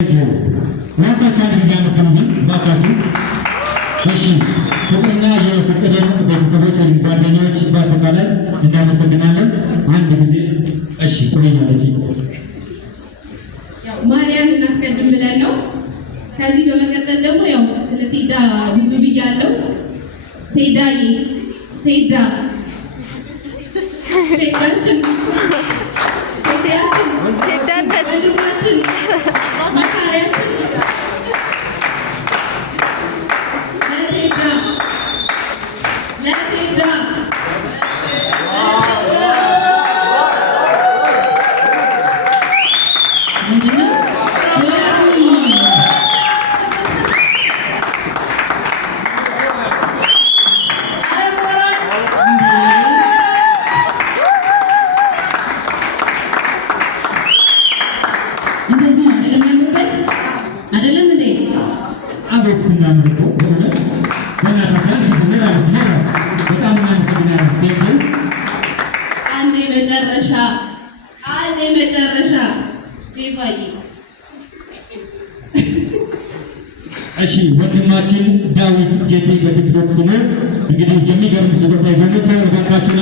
ዋካችሁ አንድ ጊዜ አመስግኑልኝ ባካችሁ። እሺ ፍቅርና የፍቅርን ቤተሰቦች ወይም ጓደኞች በአጠቃላይ እናመሰግናለን። አንድ ጊዜ እሺ ቆያለች። ያው ማርያም እናስቀድም ብለን ነው። ከዚህ በመቀጠል ደግሞ ያው ስለ ቴዳ ብዙ ብያለሁ። ቴዳዬ ቴዳ ቴዳችን ወንድማችን መካሪያችን ለቴዳ አቤት ስናምርቆ በእውነት በናታሳን ስሜራ በጣም እናመሰግናለን። ቴንኪ አንዴ መጨረሻ ቤባዬ እሺ ወንድማችን ዳዊት ጌቴ በቲክቶክ ስሙ እንግዲህ የሚገርም ስጦታ ይዘን ተወርካችሁ